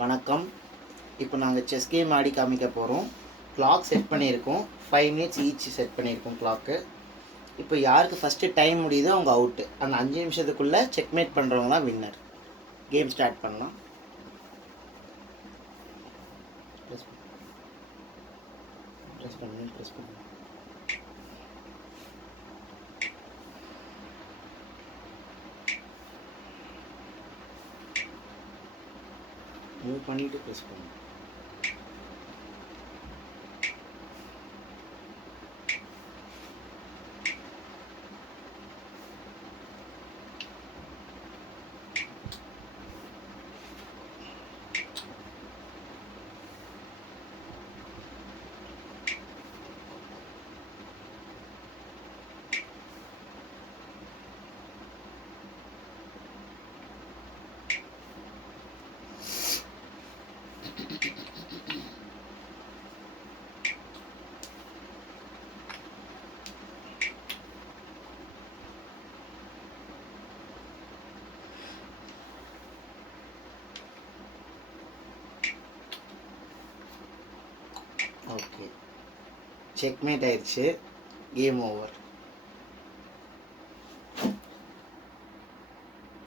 வணக்கம். இப்போ நாங்கள் செஸ் கேம் ஆடி காமிக்க போகிறோம். கிளாக் செட் பண்ணியிருக்கோம். 5 மினிட்ஸ் ஈச் செட் பண்ணியிருக்கோம் கிளாக்கு. இப்போ யாருக்கு ஃபஸ்ட்டு டைம் முடியுதோ அவங்க அவுட்டு. அந்த 5 நிமிஷத்துக்குள்ளே செக்மேட் பண்ணுறவங்க தான் வின்னர். கேம் ஸ்டார்ட் பண்ணலாம். ப்ரெஸ் பண்ணு. மூவ் பண்ணிவிட்டு ப்ரெஸ் பண்ணு. ஓகே, செக்மேட் ஆயிடுச்சு. Game over.